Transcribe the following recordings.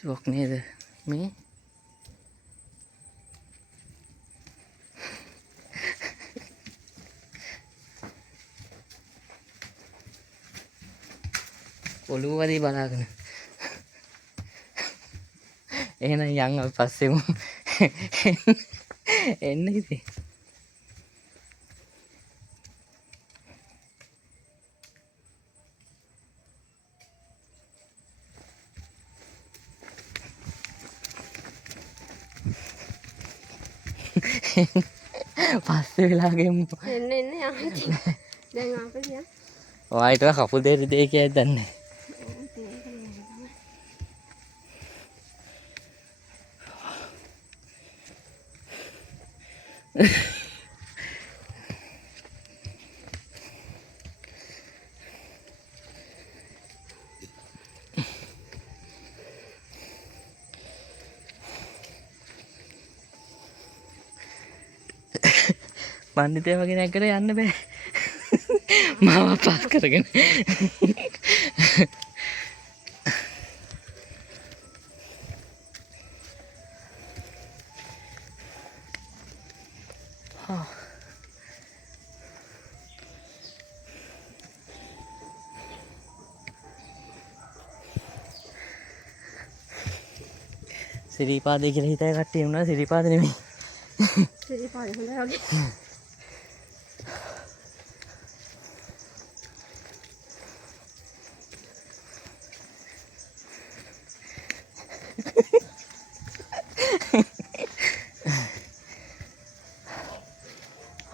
පිස්සුවක් නේද මේ? ඔළුව වදී බලාගෙන. එහෙනම් යන් අපි පස්සෙමු. එන්න ඉතින්. පස්සේ වෙලා ගෙමු. එන්න එන්න යන්න. දැන් ආපහු යන්න. ඔයාට කකුල් දෙක දෙකයි දන්නේ. පණ්ඩිතය වගේ නැග්ගට යන්න බෑ. මාව පාස් කරගෙන. සිරිපාදේ කියලා හිතයි කට්ටිය වුණා සිරිපාද නෙමෙයි. සිරිපාදේ හොඳයි වගේ.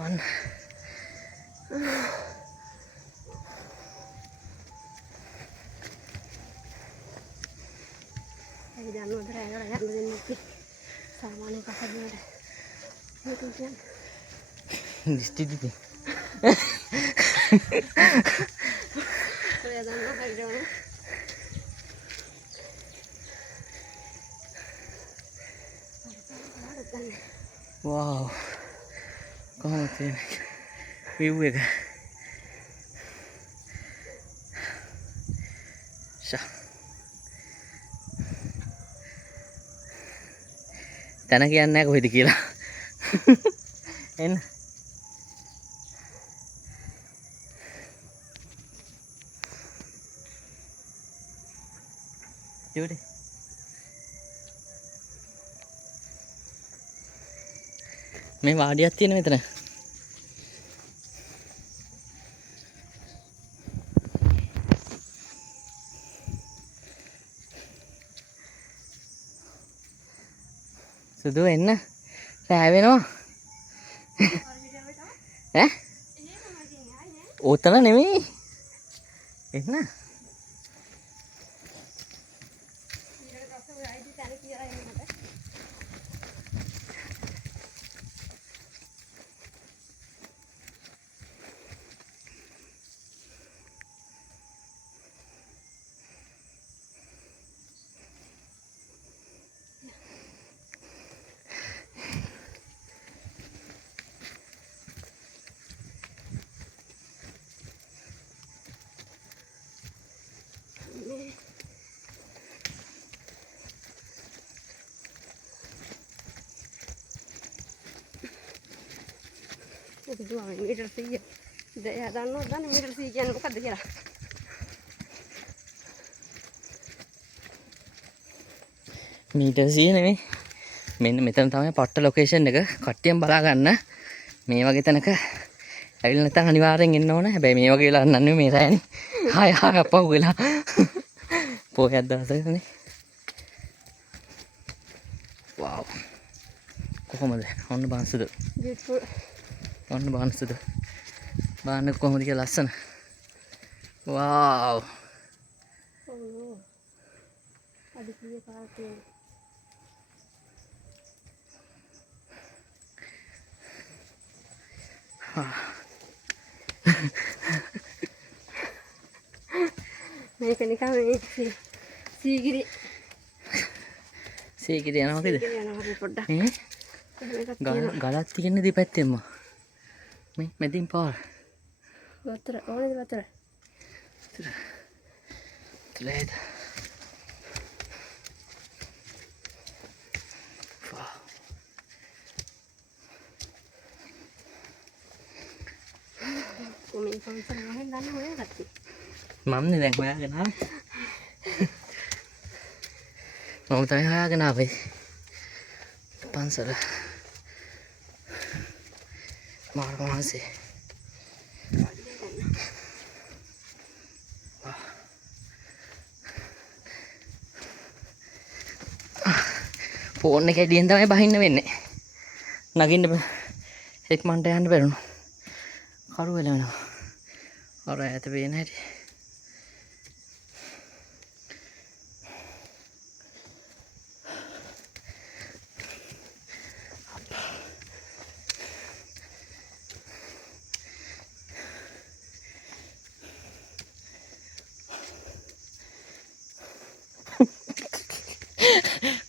අන්න ඒ දැන් උදේ යනවා යන්න දෙන්නේ. සාමාන්‍ය කසබුවට. මේක කියන්නේ. දිස්තිදිති. ඔය දන්නා හරියටම. Wow. Komodo තියෙන view එක. තන කියන්නේ නැහැ කොහෙද කියලා. එන්න. ජෝඩි. මේ වාඩියක් තියෙන මෙතන. සුදු එන්න. රෑ වෙනවා. ඈ? ඕතන නෙමෙයි. එන්න. ඒක දුවම මීටර 100. දැන් දන්නවද මීටර 100 කියන්නේ මොකද්ද කියලා? මීටර් 100 නෙමෙයි. මෙන්න මෙතන තමයි පට්ට ලොකේෂන් එක. කට්ටියම බලා ගන්න. මේ වගේ තැනක ඇවිල්ලා නැත්නම් අනිවාර්යෙන් එන්න ඕන. හැබැයි මේ වගේ වෙලා නන්නේ මේ රෑනේ. හාය හාය අපව වෙලා. පොයක් දවසකනේ. wow. කොහොමද? ඔන්න බාන්සුද? beautiful. ඔන්න බාන්සුද? බාන්න කොහොමද කියලා ලස්සන. wow. ඔව්. අද කීයේ කාටේ? මේක නිකන් මේ සීගිරි යනවා නේද? යනවා පොඩ්ඩක්. ගලක් තියෙන දෙපැත්තෙම. මේ මැදින් පාර. වතුර ඕනේද වතුර? තුලේද. මේ පන්සල වහෙන් ගන්න හොයාගත්තේ. මම්නේ දැන් හොයාගෙන ආවේ. මම තමයි හොයාගෙන ආවේ. පන්සල. මාර්ග වහන්සේ. ෆෝන් එක ඇඩියෙන් තමයි බහින්න වෙන්නේ. නගින්න එක්මන්ට යන්න බැරුණා. කරු වෙලා යනවා. අර ඈත පේන හැටි.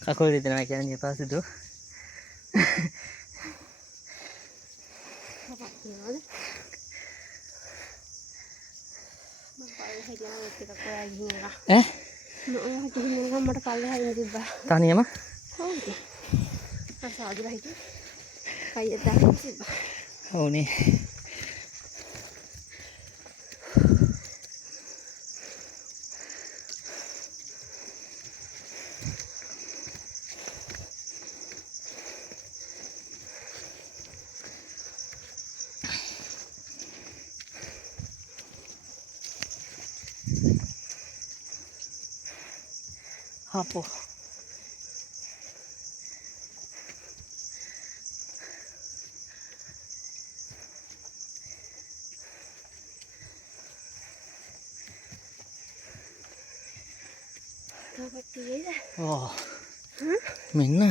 කකුල් දෙනවා කියන්නේ එපාසුදු. මට පල්ලෙහා ඉන්න තිබ්බා. තනියම? හවුද? සාදුලා හිටියේ. කයිය දාලා තිබ්බා. ඕනේ. Apa? Wah, mana?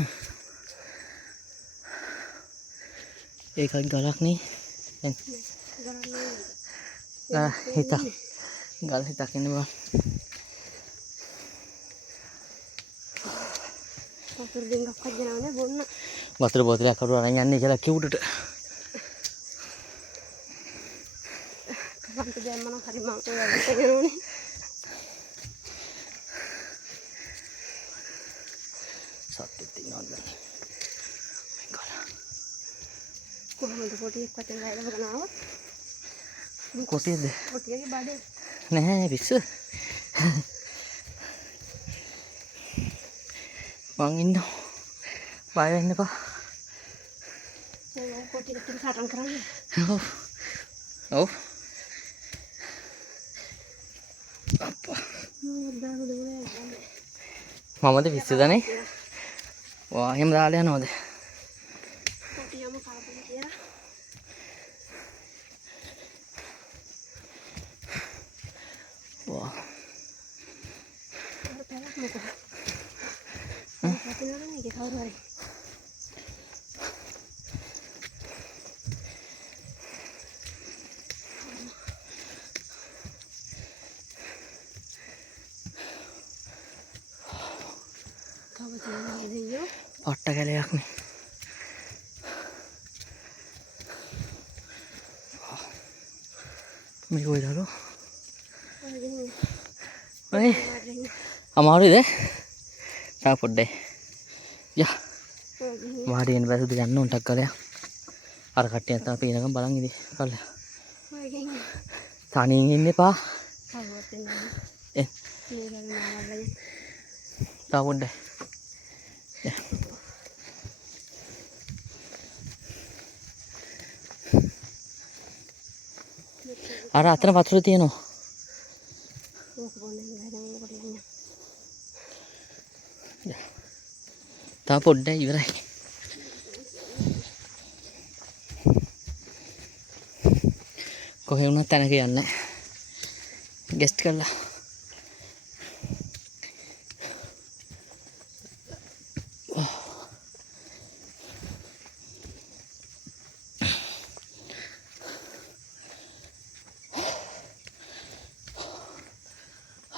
Ikan galak nih. Hitak. Galak hitak ini bang. වතුර ඩිංගක් හදනවනේ බොන්න. වතුර බෝතලයක් කරු අරන් යන්නේ කියලා කිව්වට. මන්ට දැම්ම නම් හරි මං ඔයාලට යනෝනේ. සතුටු තියනවද? මම ගාලා. කොහොමද පොටියක් වටෙන් ගහලා ගනවද? කොටියද? පොටියගේ බඩේ. නැහැ පිස්සු. මං ඉන්න බය වෙන්න එපා. මම පොටියට ටික සටන් කරන්නේ. ඔව්. ඔව්. අප්පා. මමද පිස්සුදනේ? වා එහෙම දාලා යනවද? පොටියම කාපුවා කියලා. වා. අර පැලක් මොකද? පතිනවනේ ඒක කවුරු හරි. පට්ට කැලයක් නේ. මේක කොයිදලු? ඔය අමාරුයිද? තා පොඩ්ඩයි. යා. වාඩි වෙන්න බැසුද යන්න උන්ටක් කරලා. අර කට්ටියක් තමයි පේනකම් බලන් ඉඳි. කල්ලා. තනියෙන් ඉන්න එපා. තා පොඩ්ඩයි. අර අතන වතුර තියෙනවා. තා පොඩ්ඩයි ඉවරයි. කොහේ වුණත් තැනක යන්නේ. ගෙස්ට් කරලා.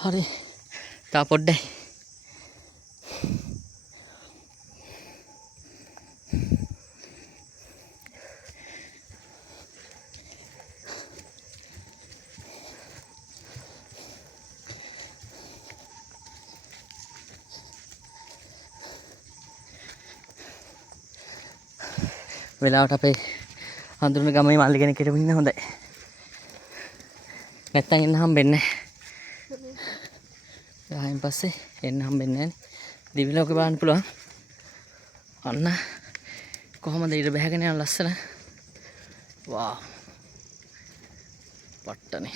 හරි. තා පොඩ්ඩයි. වෙලාවට අපේ හඳුනන ගමේ මල්ලි කෙනෙක් හිටපු ඉන්න හොඳයි. නැත්තම් එන්න හම්බෙන්නේ නැහැ. ආයෙත් පස්සේ එන්න හම්බෙන්නේ නැහැ නේ. දිවි ලෝකේ බලන්න පුළුවන්. අන්න කොහොමද ඊට බහගෙන යන ලස්සන. වා. පට්ටනේ.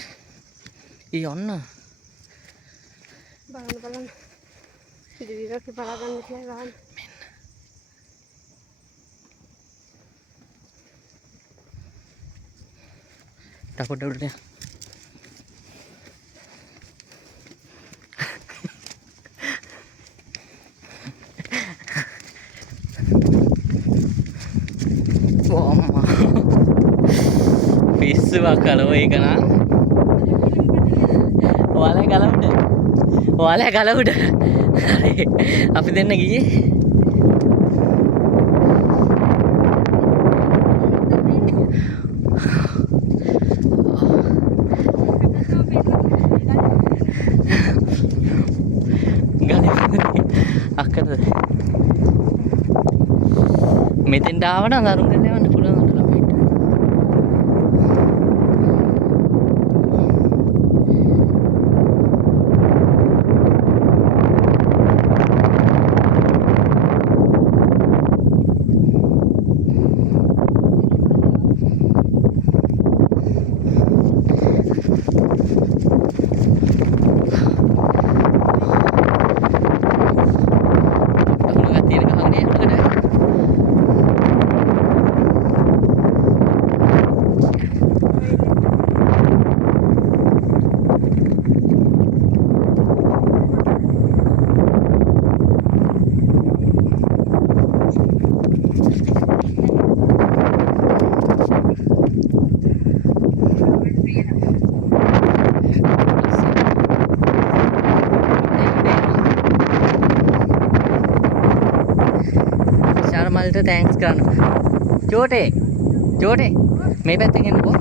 ඊ ඔන්න බලන්න. දිවි ලෝකේ බලා ගන්න කියලා ගන්න. ටකොට උඩට යන්න. අම්මා පිස්සුවක් කලව ඒක නා ඔයාලා ගල උඩ හරි අපි දෙන්න ගියේ අක්කද මෙතෙන්ට ආවනම් අරුන් ගන්න යවන්න පුළුවන් අර ළමයින්ට. අකුණක් තියෙන ගහගෙන යනකොට මල්ට තෑන්ක්ස් කරනවා. චෝටේ මේ පැත්තෙන් එන්නකෝ.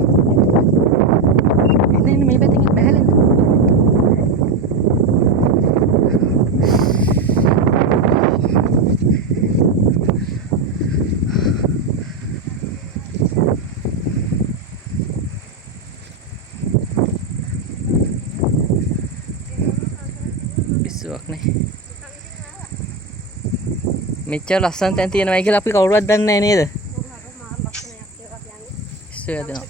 එන්න මේ පැත්තෙන් එන්න බහැලෙන්න. පිස්සුවක් නේ. මෙච්චර ලස්සන තැන් තියෙනවයි කියලා අපි කවුරුවත් දන්නේ නැහැ නේද? පිස්සු යදෙනවා.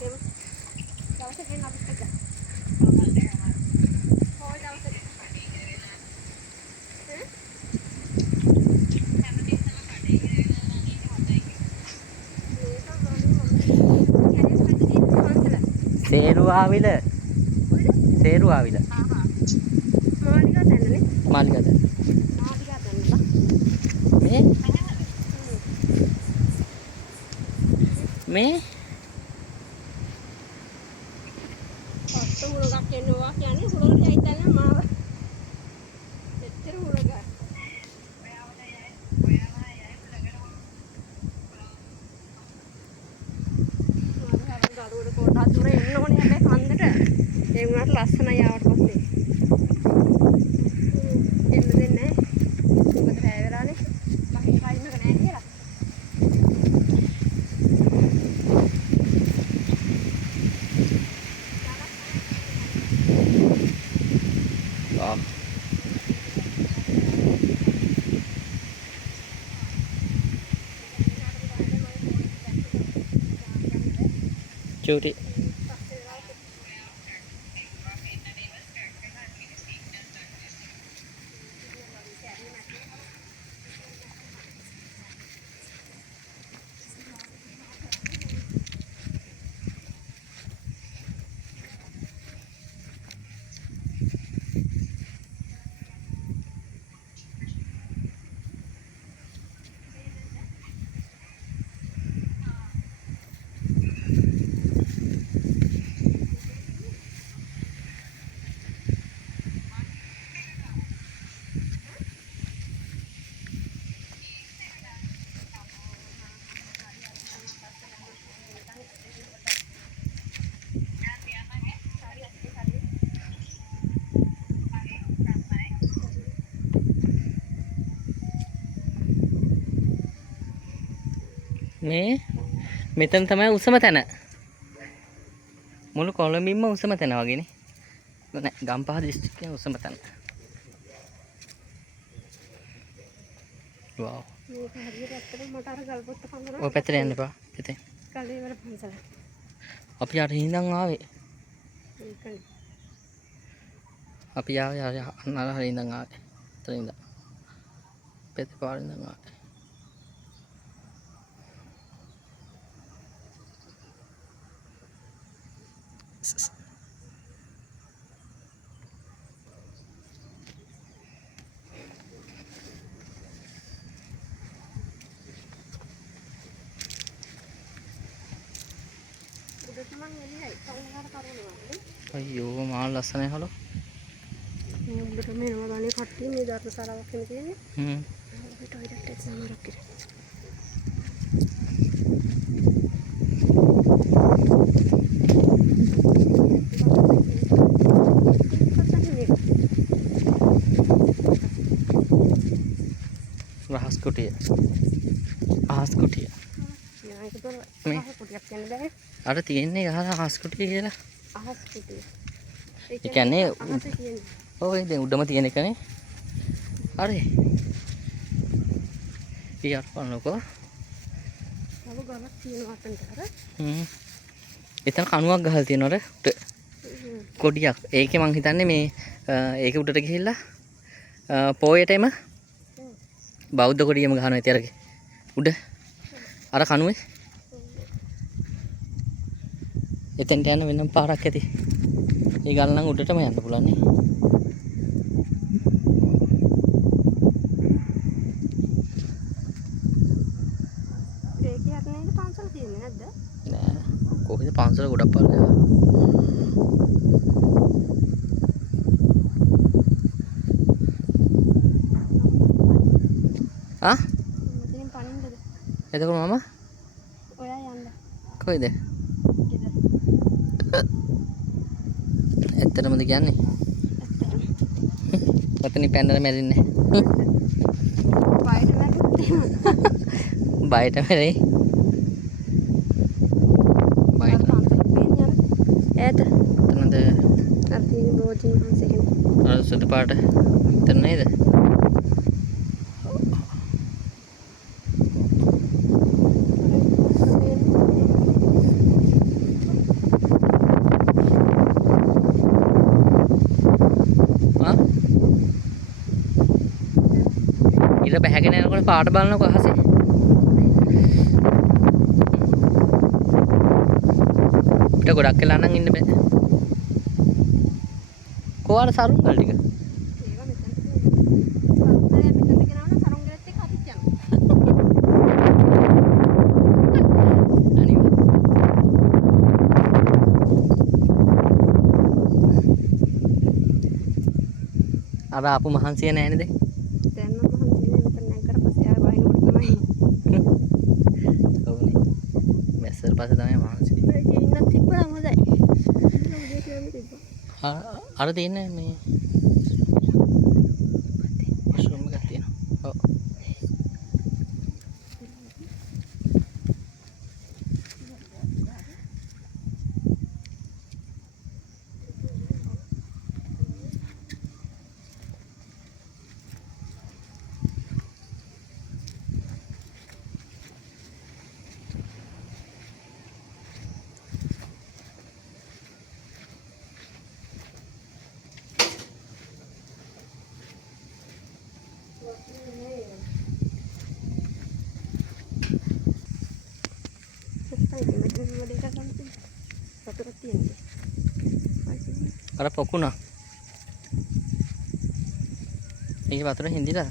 සේරුවාවිල. මාලිගා තැන්න. මේ ඔක්කොම උරගක් එනවා කියන්නේ උරගට ඇයිදලා මාව. එච්චර උරගක්. දරුවෝ කොටස් දුර එන්න ඕනේ හැබැයි කන්දට. ඒ වුණාට ලස්සනයි ආවට පස්සේ. එන්න දෙන්නේ නැහැ. මොකද රැ වෙලානේ. මම කයින්ක නැහැ කියලා. චූටි මේ මෙතන තමයි උසම තැන. මුළු කොළඹින්ම උසම තැන වගේනේ. නෑ ගම්පහ දිස්ත්‍රික්කයේ උසම තැන. වව්. මේක හරියට ඇත්තටම මට අර ගල්පොත්ත පන්සල ඔය පැත්තට යන්න එපා. ඉතින් කලේ වල පන්සල. අපි යට හිඳන් ආවේ. ඒකනේ. අපි ආවේ අර හරිය ඉඳන් ආවේ. එතන ඉඳන්. පැත්තේ පාරෙන් ඉඳන් ආවේ. උඩට මං එළියයි. කවුරුහාර කරුණාවනේ. අයියෝ මාල් ලස්සනයි හලෝ. මේ උඩට මේනවා ගානේ කට්ටිය මේ ධර්මශාලාවක් වෙන තියෙන්නේ. අපි ටොයිලට් එක සමහරක් කියලා. රහස් කුටිය. අහස් කුටිය. මේක තොර මේ අහස් කුටියක් කියන්නේ බෑ. අර තියෙන්නේ අහස් කුටිය කියලා. අහස් කුටිය. ඒ කියන්නේ අහස කියන්නේ. ඔව් දැන් උඩම තියෙන එකනේ. හරි. ඊයට බලනකො. තව ගමක් තියෙනවා අතන කර. එතන කණුවක් ගහලා තියෙනවද? කොඩියක්. ඒකේ මං හිතන්නේ මේ ඒක උඩට ගිහිල්ලා පොයේටම බෞද්ධ කොඩියම ගහනවා ඉතින් උඩ අර කණුවේ එතෙන්ට යන වෙනම පාරක් ඇති. ඒ ගල් නම් උඩටම යන්න පුළුවන් නේ. ඒකේ යන්නේ පන්සල තියෙන්නේ නැද්ද? නෑ. කොහෙද පන්සල ගොඩක් පාරක්. ආ? මෙතනින් පනින්නද? එතකොට මම ඔයා යන්න. කොයිද? ගෙදර. ඇත්තටමද කියන්නේ? ඔතනින් පැනලා මැරෙන්නේ. වයිට වැටුත් බයට මැරෙයි. බයට පන්සල පේන්නේ යන. ඈත. එතනද අර තියෙන බෝධීන් වහන්සේ කෙනෙක්. අර සුදු පාට එතන නේද? ඉර බැහැගෙන යනකොට පාට බලනකො අහසේ පිට ගොඩක් වෙලා නම් ඉන්න බෑ. කොහාර සරුංගල් ටික? ඒවා මෙතනට තියෙනවා. මෙතනට ගෙනාවනම් සරුංගලෙත් එක්ක අපිත් යනවා. අනිවා. අර ආපු මහන්සිය නෑනේ දැන්. දැන් මම මහන්සියනේ මෙතන නැග්ගට පස්සේ ආය වහිනකොට තමයි. ඔව්නේ. මැස්සර පස්සේ තමයි මහන්සිය. ඒකේ ඉන්නත් තිබ්බනම් හොඳයි. උදේ කියන්න තිබ්බා. අර තියෙන්නේ මේ ෂූම් එකක් තියෙනවා. ඔව්. අර පොකුණා. ඒක වතුර හින්දිලා.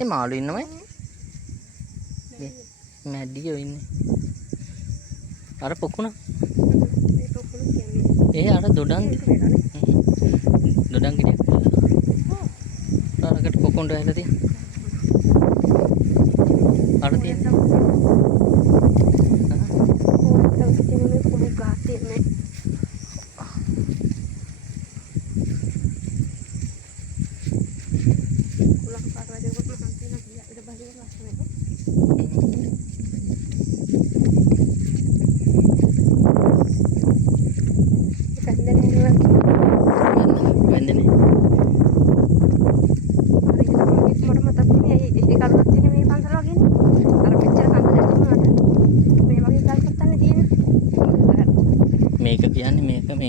ඒ මාළු ඉන්නවයි. මැඩියෝ ඉන්නේ. අර පොකුණා. ඒ අර දොඩන් දොඩන් ගෙඩියක්. අරකට පොකුණට ඇහැලා තියෙන. අර තියෙන.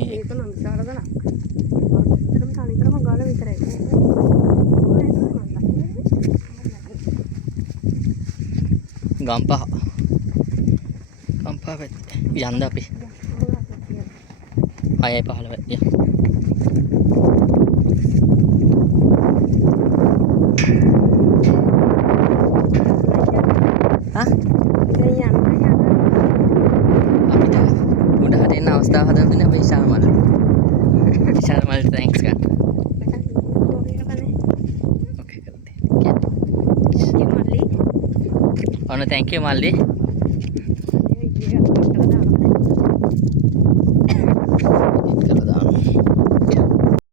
මේක නම් විශාල ගණක්. අතරම තනිකරම ගාලා විතරයි. ගම්පහ පැත්තේ යන්න අපි 6:15 අපිට උඩහට එන්න අවස්ථාව හදලා දුන්නේ අපේ විශාල මල්ට තැන්ක්ස් ගන්න. ඕකේ කරලා තියෙනවා. ඔන්න thank you මල්ලි.